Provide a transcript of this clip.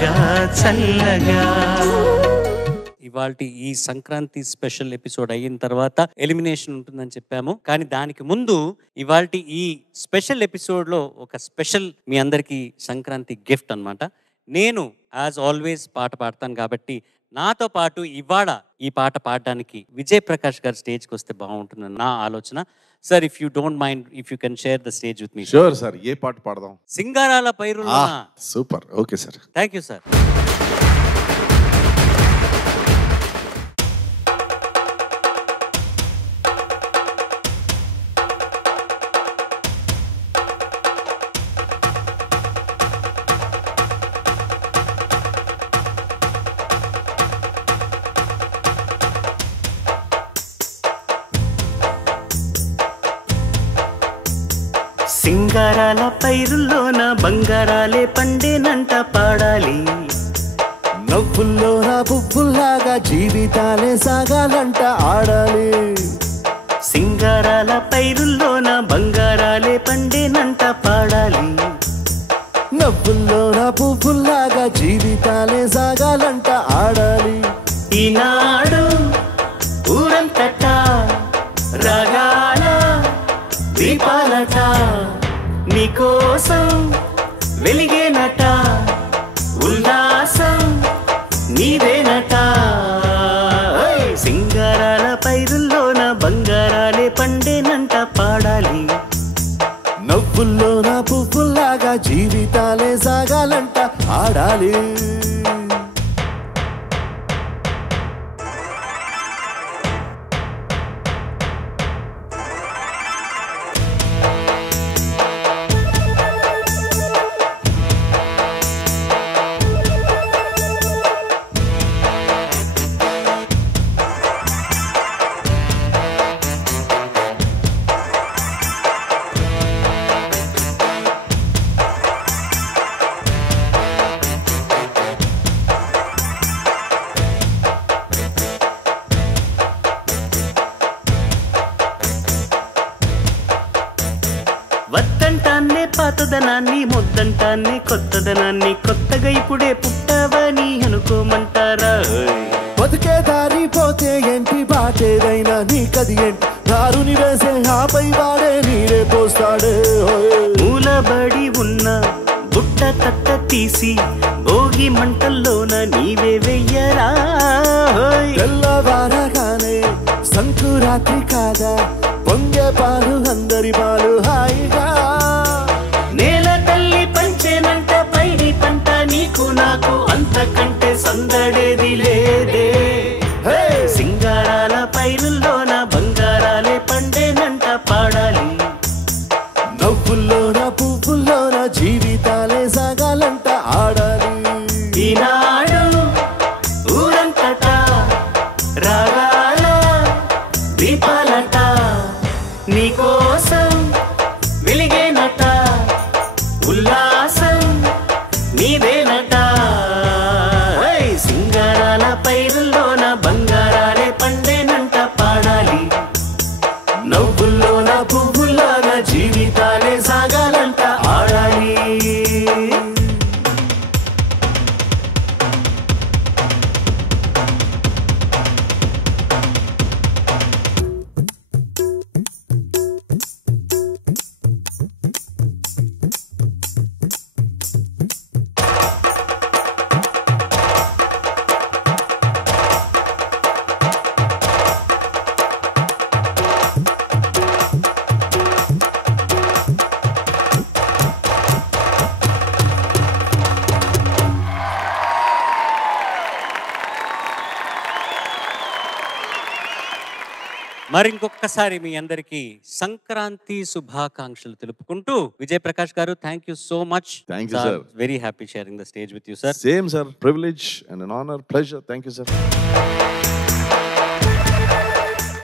చల్లగా చల్లగా. ఇవాల్టి ఈ సంక్రాంతి స్పెషల్ ఎపిసోడ్ అయిన తర్వాత ఎలిమినేషన్ ఉంటుందని చెప్పాము. కానీ దానికి ముందు ఇవాల్టి ఈ స్పెషల్ ఎపిసోడ్లో ఒక స్పెషల్ మీ అందరికీ సంక్రాంతి గిఫ్ట్ అన్నమాట. నేను యాజ్ ఆల్వేస్ పాట పాడతాను కాబట్టి నాతో పాటు ఇవాళ ఈ పాట పాడడానికి విజయ్ ప్రకాష్ గారు స్టేజ్కి వస్తే బాగుంటుందని నా ఆలోచన. Sir, if you don't mind, if you can share the stage with me. Sure sir. ఏ పాట పాడదాం? సింగారాల పైరుల్లోన. Super. Okay sir. Thank you sir. సింగారాల పైరుల్లోన బంగారాలే పండేనంట పాడాలి. నవ్వుల్లోన పువ్వుల్లాగా జీవితాలే సాగాలంట ఆడాలి. సింగారాల పైరుల్లోన బంగారాలే పండేనంట పాడాలి. నవ్వుల్లోన పువ్వుల్లాగా జీవితాలే సాగాలంట ఆడాలి. ఈనాడు ఊరంతట రాగాల దీపాలట నీకోసం వెలిగేనట, ఉల్లాసం నీవేనట. సింగారాల పైరుల్లోన బంగారాలే పండేనంట పాడాలి. నవ్వుల్లోన పువ్వుల్లాగా జీవితాలే సాగాలంట ఆడాలి. వద్దంటాన్నే పాతదనాన్ని, ముద్దంటాన్నే కొత్తదనాన్ని, కొత్తగా ఇప్పుడే పుట్టావని అనుకోమంటారా? బతుకే దారి పోతే ఏంటి, బాటేదైనా నీకది ఏంటి, దారుని వేసే ఆపై వాడే నీరే పోస్తాడే. మూలబడి ఉన్న బుట్ట తట్ట తీసి భోగి మంటల్లోన నీవే వెయ్యరా. తెల్లవారగానే సంకురాత్రి కాదా, పొంగే పాలు అందరి పాలు హాయిగా. నేల తల్లి పంచేనంట పైడి పంట నీకు నాకు, అంతకంటే సందడేది లేదే. సింగారాల పైరుల్లోన బంగారాలే పండేనంట పాడాలి. నవ్వుల్లోన పువ్వుల్లోన జీవితాలే సాగాలంట ఆడాలి. ఈనాడు ఊరంతట రాగాల దీపాలట నీకోసం వెలిగేనట, ఉల్లాసం నీదేనట. సింగారాల పైరుల్లోన బంగారాలే పండేనంట పాడాలి. నవ్వుల్లోన పువ్వుల్లోన జీవితాలే సాగాలంట ఆడాలి. మరి ఇంకొకసారి మీ అందరికీ సంక్రాంతి శుభాకాంక్షలు తెలుపుకుంటూ విజయ్ ప్రకాష్ గారు, thank you so much. Thank you, sir. Very happy sharing the stage with you sir. Same, sir. Privilege and an honor, pleasure. Thank you, sir.